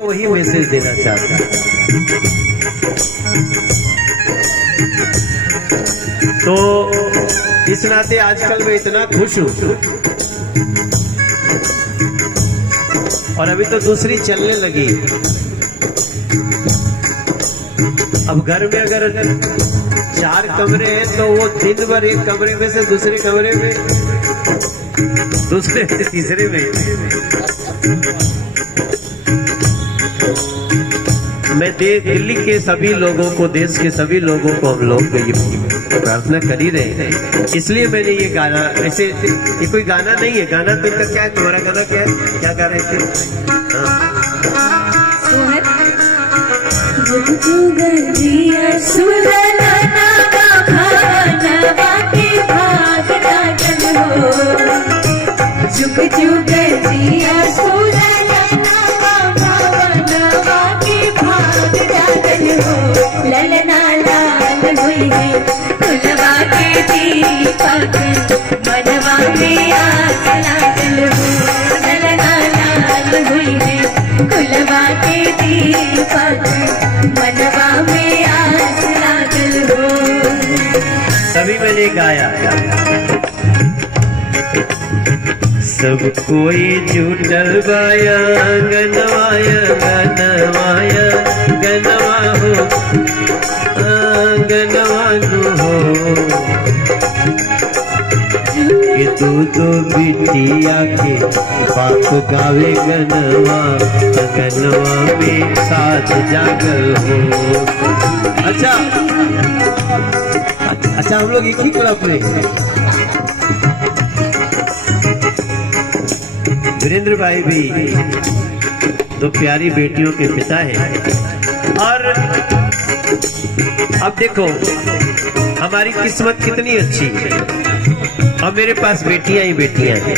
वही मैसेज देना चाहता है। तो इस नाते आजकल मैं इतना खुश हूं, और अभी तो दूसरी चलने लगी। अब घर में अगर 4 कमरे हैं तो वो दिन भर एक कमरे में से दूसरे कमरे में, दूसरे से तीसरे में। मैं दिल्ली के सभी लोगों को, देश के सभी लोगों को हम लोग ये प्रार्थना कर ही रहे हैं। इसलिए मैंने ये गाना, ऐसे ये कोई गाना नहीं है। गाना तो इनका क्या है? तुम्हारा गाना क्या है? क्या गा रहे थे? ललना लाल हुई है खुलवा के दीपक, मनवा में आग लागल हो। ललना लाल हुई है खुलवा के दीपक, मनवा में आग लागल हो। सभी मैंने गाया। सब कोई जुटल बाया गनवाया गनवाया गनवा हो गनवानु हो। ये दो बिटिया के बाप गावे गनवा, गनवा में साथ जागल हो। अच्छा, हम लोग एक ही क्लब में। वीरेंद्र भाई भी 2 प्यारी बेटियों के पिता हैं। और अब देखो हमारी किस्मत कितनी अच्छी है, और मेरे पास बेटियां ही बेटियां हैं।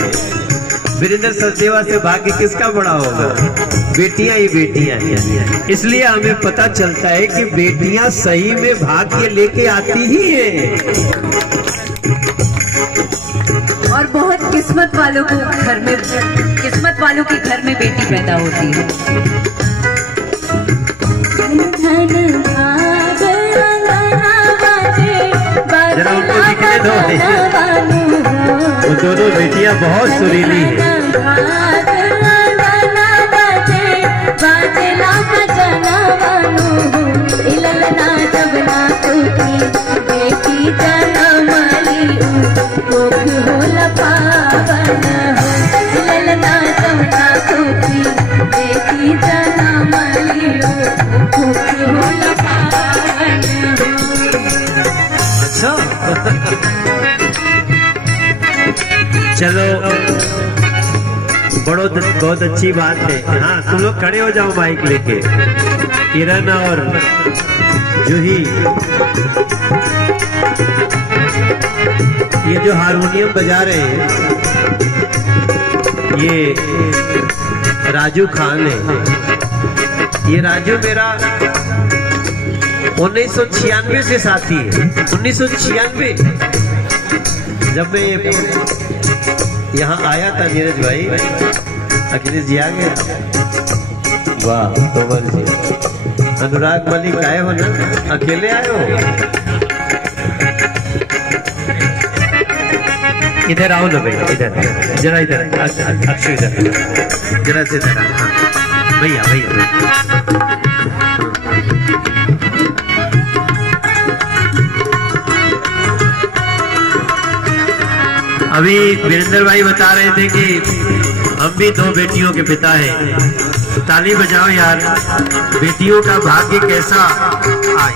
वीरेंद्र सचदेवा से भाग्य किसका बड़ा होगा? बेटियां ही बेटियां हैं। इसलिए हमें पता चलता है कि बेटियां सही में भाग्य लेके आती ही हैं। और बहुत किस्मत वालों को घर में, किस्मत वालों के घर में बेटी पैदा होती है। जरा उनको दिखने दो, वो दोनों बेटियां बहुत सुरीली है। चलो बहुत अच्छी बात है। हाँ, तुम लोग खड़े हो जाओ माइक लेके। किरण और जूही, ये जो हारमोनियम बजा रहे हैं ये राजू खान है। ये राजू मेरा 1996 से साथी है। 1996 जब मैं यहाँ आया था, नीरज भाई, अखिलेश जी आ गया। वाह, तोमर जी, अनुराग मलिक आए हो ना? अकेले आए हो? इधर आओ ना भैया, इधर जरा, इधर अक्षय, इधर जरा से इधर। हाँ भैया, भैया अभी वीरेंद्र भाई बता रहे थे कि हम भी 2 बेटियों के पिता हैं। ताली बजाओ यार, बेटियों का भाग्य कैसा आए।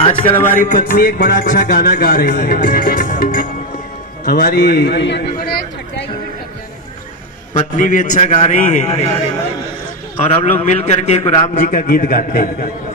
आजकल हमारी पत्नी एक बड़ा अच्छा गाना गा रही है। हमारी पत्नी भी अच्छा गा रही है, और हम लोग मिल करके एक राम जी का गीत गाते हैं।